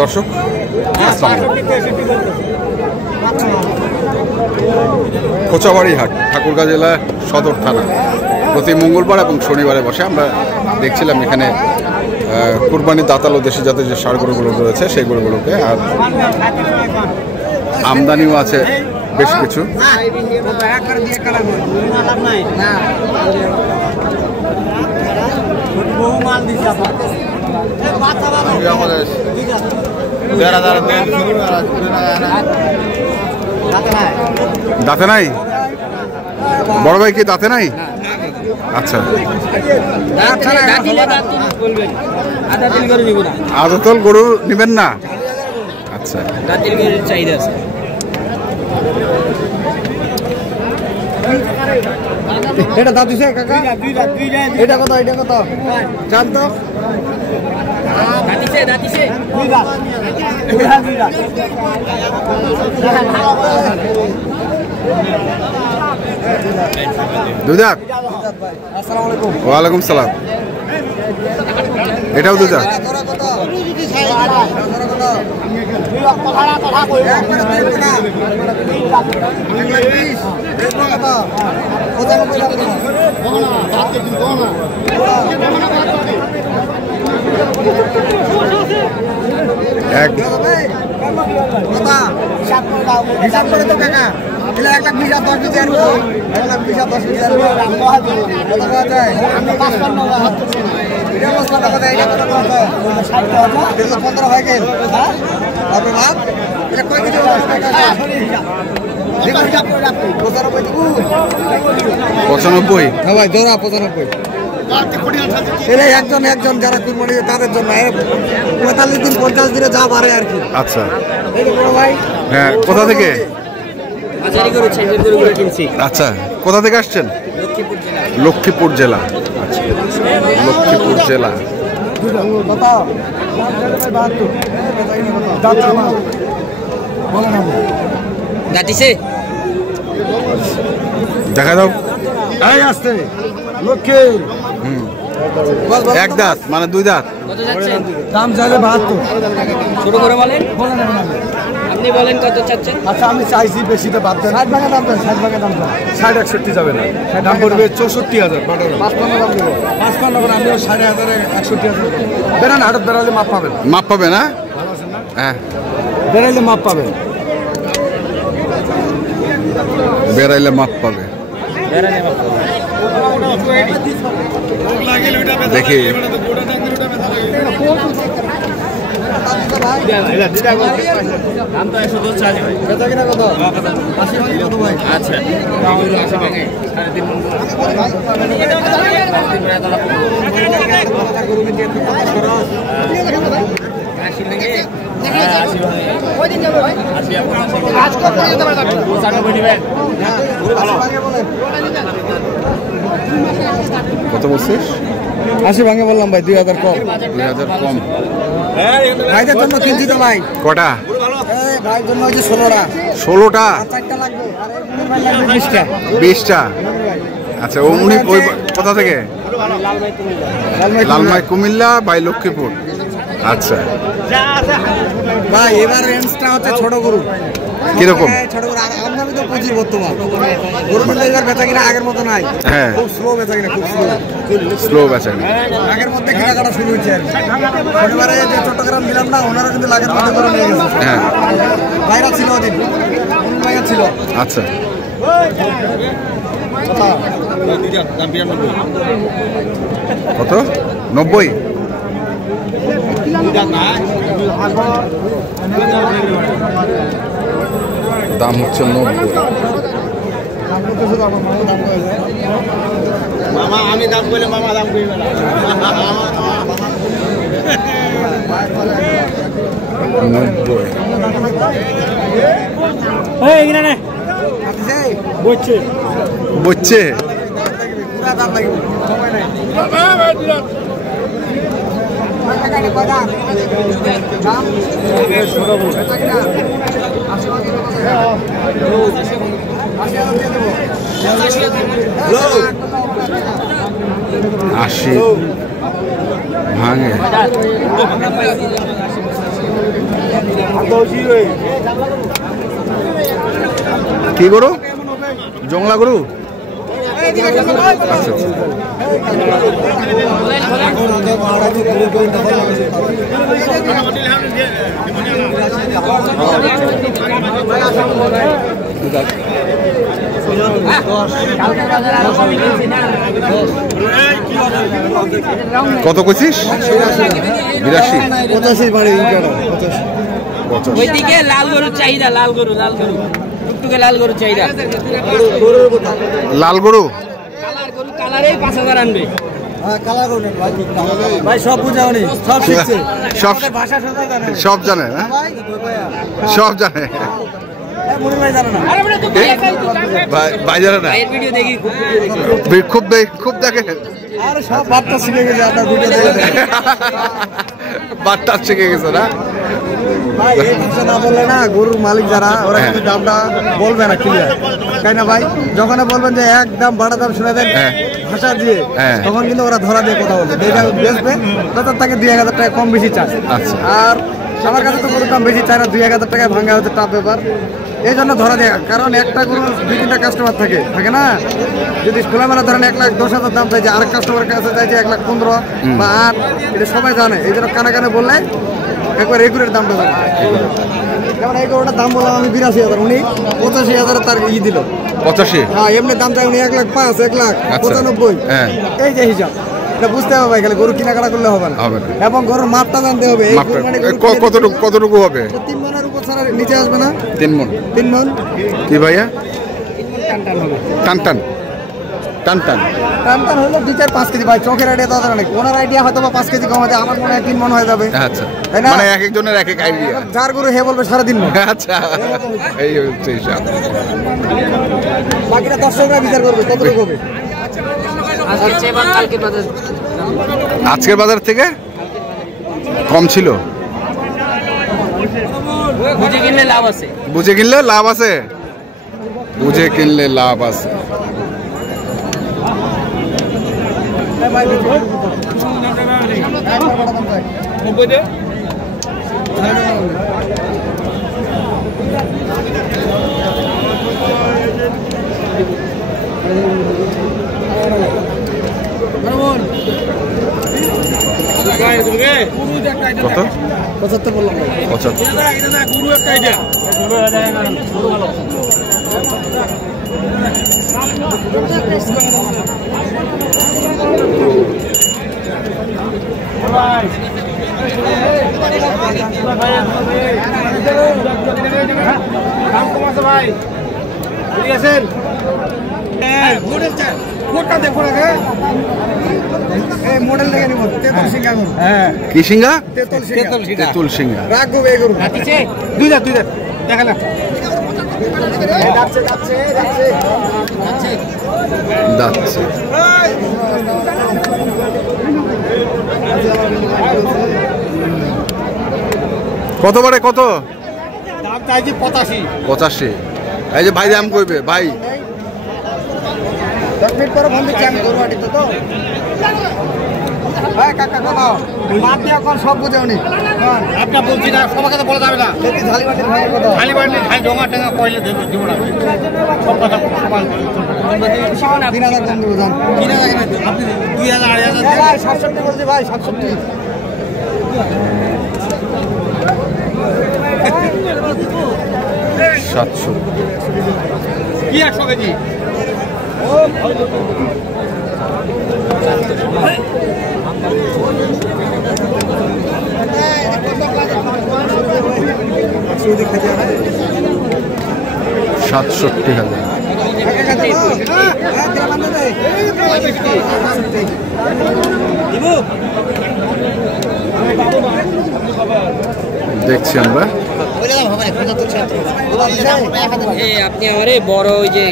দর্শক কোচাবাড়ি হাট ঠাকুরগাঁ জেলা সদর থানা প্রতি মঙ্গলবার এবং শনিবারে বসে। আমরা দেখছিলাম এখানে কুরবানির দাতাল ও দেশি জাতের যে ষাঁড় গরুগুলো রয়েছে সেই গরুগুলোকে, আর আমদানিও আছে বেশ কিছু। দাঁতে নাই? বড় ভাই কি দাঁতে নাই? আচ্ছা, আদতল গরু নিবেন না? আচ্ছা, এটা দাদু সে কাকা, এটা কত? এটা কত জান তো? দুধাত। ওয়ালাইকুম সালাম। এটাও দুধাত। হিসাব করে তো কাকা, 1,20,10 আনবো, 1,20,10 আনবো, এটা মশলা টাকা দেয়, এটা কত 15 হয়ে গেল। আপনার ভাব এটা কয় কেজি? 95। হ্যাঁ ভাই, দৌড়া 95। এরা একজন যারা কুরবানি তাদের জন্য 45 দিন 50 দিনে যা বাড়ে আর কি। আচ্ছা ভাই, হ্যাঁ, কোথা থেকে? আচ্ছা, কোথা থেকে আসছেন? লক্ষ্মীপুর জেলা। আচ্ছা, লক্ষ্মীপুর জেলা। দেখা দাও। আসতে লক্ষ্মী এক দাঁত মানে 2 দাঁত। দাম চাইলে 72। ছোট করে বলেন, আপনি বলেন কত চাচ্ছেন? আচ্ছা, আমি চাইছি বেশিতে বাদ দেন। 60 ভাগে দাম দেন, 60 ভাগে দাম দেন। 60 61 যাবে না, দাম পড়বে 64,000। 55 দাম দেবো, 55 করে আমিও 60,000 61,000 বেরান। হাটত বেড়ালে মাপ পাবেন। মাপ পাবে না? হ্যাঁ, বেড়াইলে মাপ পাবেন। বেড়াইলে মাপ পাবে। দেখি আচ্ছা, কত বলছিস? 80 ভাঙে বললাম ভাই, 2000 কম। 2000 কম। ভাইদের জন্য কিনছি তো ভাই। কটা? ভাইয়ের জন্য হচ্ছে 16টা। 16টা? 4টা লাগবে, আর 20টা। 20টা। আচ্ছা, উনি ওই কোথা থেকে? লালমাই কুমিল্লা বাই লক্ষ্মীপুর। আচ্ছা ভাই, এবার রেঞ্জটা হচ্ছে ছোট গরু। কিরকম? ছোট গরু আমদানি তো প্রচুর বর্তমান। গরু কিন্তু এবার বেচা কিনা আগের মতো নাই। হ্যাঁ, খুব স্লো বেচা কিনা, খুব স্লো বেচা কিনা। আগের মধ্যে কেনাকাটা শুরু হচ্ছে আর কি। শনিবারে যে চট্টগ্রাম দিলাম না, ওনারা কিন্তু লাগের মধ্যে করে নিয়ে গেছে। হ্যাঁ, ভাইরা ছিল ওদিন, ভাইরা ছিল। আচ্ছা, কত? 90? দাম হচ্ছে 90। মামা আমি দাম বলে মামা দাম কইবে না। 90। এই এখানে নে আছে বইছে বইছে পুরা দাম লাগবে, সময় নাই। বাবা দিলা টাকা কয়টা দাম শুরু হবে এটা কি না? 80 টাকা দিয়ে দেব। 80 টাকা দিয়ে দেব। 80 ভাঙে। কি গরু? জংলা গরু? আচ্ছা আচ্ছা। কত কইছিস? 82 85 বাড়ি ওইদিকে লাল গরুর চাহিদা, লাল গরু টুকটুকে লাল গরুর চাহিদা। লাল গরু কালার গরু কালারেই 5000 আনবে। ভাই সব বুঝাওনি, সব শিখছে, সব ভাষা সব জানে, সব জানে না? সব জানে মনে ভাই জানে না। আরে বড় তো ভাই জানে না? ভাইয়ের ভিডিও দেখি, খুব দেখে। আরে সব বার্তা শিখে গেছে আপনার ভিডিও দেখে। বার্তা শিখে গেছে না? ভাই এই কথা না বললে না, গরুর মালিক যারা ওরা কিন্তু দামটা বলবে না ক্লিয়ার, তাই না ভাই? যখন বলবেন যে একদম বাড়া দাম শুনে দেন ভাষা দিয়ে, তখন কিন্তু ওরা ধরা দিয়ে কথা বলবে, যেটা বেচবে তার থেকে 2000 টাকা কম বেশি চায়। আচ্ছা। আর আমার কাছে তো গরুর দাম বেশি চায় না, 2000 টাকায় ভাঙা হচ্ছে টাপ ব্যাপার, এই জন্য ধরা দেয়। কারণ একটা গরু 2-3টা কাস্টমার থাকে না? যদি খোলামেলা ধরেন 1,10,000 দাম চাইছে, আরেক কাস্টমারের কাছে চাইছে 1,15,000 বা 8, এটা সবাই জানে। এই জন্য কানে কানে বললে একবার রেগুলার দামটা জানে। যেমন এই গরুটার দাম বললাম আমি 82,000, উনি 85,000 তার দিল। 85? হ্যাঁ, এমনি দাম চাই উনি 1,05,000, 1,95,000। হ্যাঁ, এই যে হিসাব, এটা বুঝতে হবে ভাই, খালি গরু কেনাকাটা করলে হবে না, এবং গরুর মাপটা জানতে হবে। কতটুকু হবে? 3 মনের উপর ছাড়া নিচে আসবে না। 3 মণ। 3 মন কি ভাইয়া? টান হলো 2-4-5 কেজি ভাই, চোখের আইডিয়া তো জানা নাকি, ওনার আইডিয়া হয়তো বা 5 কেজি কম আছে, আমার মনে হয় 3 মন হয়ে যাবে। আচ্ছা, তাই না? মানে এক একজনের এক এক আইডিয়া। যার গরু হে বলবে 3.5 মন। আচ্ছা, এই হচ্ছে হিসাব। বাকিটা দর্শকরা বিচার করবে কতটুকু হবে। আজকের বাজার থেকে কম ছিল। বুঝে কিনলে লাভ আছে। বুঝে কিনলে লাভ আছে। বুঝে কিনলে লাভ আছে। কত? 75 বললাম ভাই। 75। ভাই ঠিক আছেন? মডেল দেখে নিব, তেতুল সিংহা গরু। কি সিংহা? তেতুল সিংহা রাখবো এই গরু। দুই দাঁত দেখালাম। যাচ্ছে। কত বারে কত? দাম চাইছি 85। এই যে ভাই দাম করবে ভাই। 10 মিনিট পরে ফোন দিচ্ছি আমি, গরুহাটিতে তো। হ্যাঁ কাকা কথা বাদ দিয়ে এখন সব বুঝে উনি আপনার বলছি না, সবার কথা বলা যাবে না। ঝালিবাটির ভাইয়ের কথা। খালি জমা টাকা কইলে দিব না, সব কথা সবাই 3,000 দাম দেবো দাম। কিনে রাখেন আপনি 2,000 ভাই 67 বলছি ভাই, 67। 700। কি 100 কেজি? সৌদি খেতে 67,000। দেখছি আমরা। আপনি আমার বড় ওই যে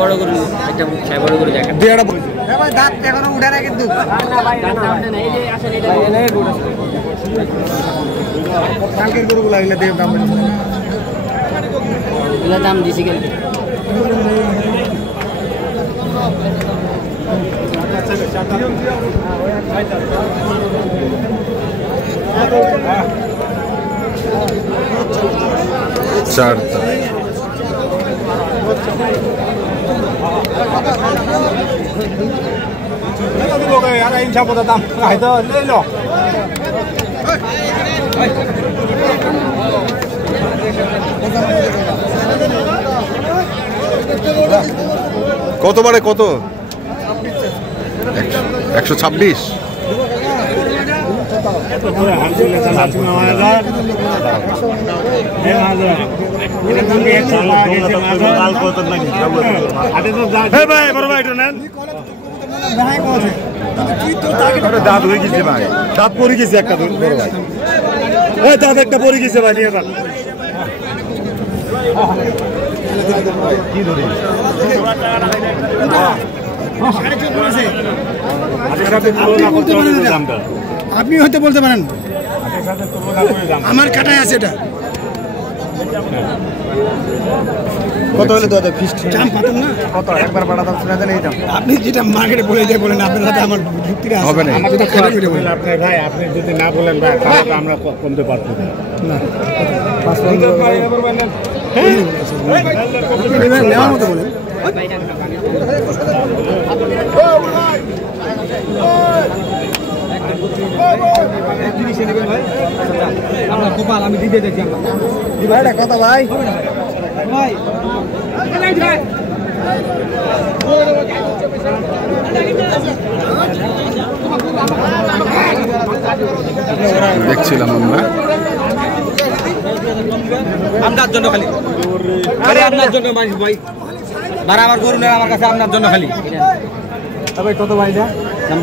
বড় গরু, একটা বড় গরু দেখেন। দাঁত এখনো উঠে না কিন্তু। কালকের গরুগুলো এগুলো দিয়ে দাম দাম দিছি কেন? চার দাম কত বারে কত 126 দাঁত হয়ে গেছে ভাই, দাঁত পরে গেছে একটা বড় ভাই, ওই দাঁত একটা পরে গেছে ভাই, নিয়ে যান। কি ধরি আপনি হয়তো বলতে পারেন আমার কাটায় আছে এটা কত হলে তো ফিক্সড দাম পাতেন না কত একবার বাড়া দাম শুনে দেন এই দাম আপনি যেটা মার্কেটে বলে দিয়ে বলেন আপনার সাথে আমার যুক্তিটা হবে না যেটা করে বলেন আপনি ভাই, আপনি যদি না বলেন ভাই তাহলে তো আমরা কমতে পারবো না। নেওয়ার মতো বলেন আমি দিতে দেখছি ভাইটা কথা ভাই দেখছিলাম আমরা আপনার জন্য খালি আরে আপনার জন্য মানুষ ভাই ভাড়া আমার গরু নেই আমার কাছে আপনার জন্য খালি তবে কত ভাই যা দাম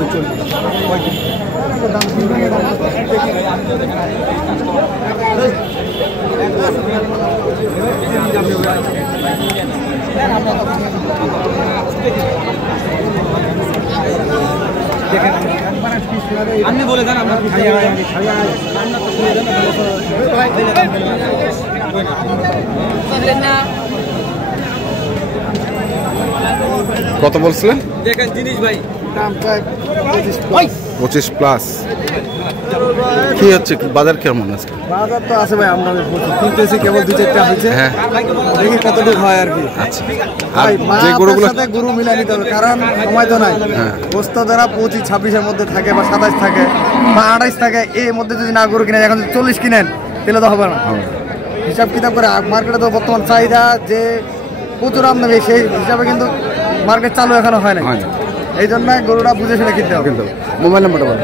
আপনি বলে দেন আপনার কত বলছিলেন? দেখেন জিনিস ভাই দাম 25 প্লাস। কি হচ্ছে বাজার কেমন আজকে? বাজার তো আছে ভাই, আমরা কিনতেছি কেবল 2-4টা হয়েছে, হ্যাঁ দেখি কতটুকু হয় আর কি। আচ্ছা, আর ভাই যে গরুগুলো সাথে গরু মিলাই নিতে হবে, কারণ সময় তো নাই। হ্যাঁ। বস্ত যারা 25-26-এর মধ্যে থাকে বা 27 থাকে বা 28 থাকে, এর মধ্যে যদি না গরু কিনে, এখন যদি 40 কিনেন তাহলে তো হবে না। হিসাব কিতাব করে মার্কেটে তো বর্তমান চাহিদা যে প্রচুর আমদানি, সেই হিসাবে কিন্তু মার্কেট চালু এখনো হয় না। এই জন্য গরুটা বুঝে শুনে কিনতে হবে। কিন্তু মোবাইল নাম্বারটা বলুন।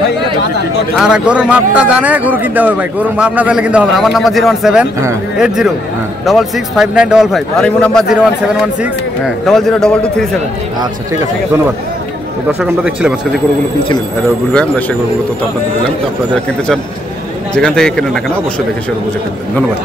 আর গরুর মাপটা জানে গরু কিনতে হবে ভাই, গরুর মাপ না জানলে কিনতে হবে না। আমার নাম্বার 01780665955 আর ইমো নাম্বার 01716002237। আচ্ছা ঠিক আছে, ধন্যবাদ। তো দর্শক, আমরা দেখছিলাম আজকে যে গরুগুলো কিনছিলেন রবিউল ভাই, আমরা সেই গরুগুলো তো আপনাদের দিলাম। তো আপনারা যারা কিনতে চান, যেখান থেকে কেনেন না কেন, অবশ্যই দেখে সেগুলো বুঝে কিনবেন। ধন্যবাদ।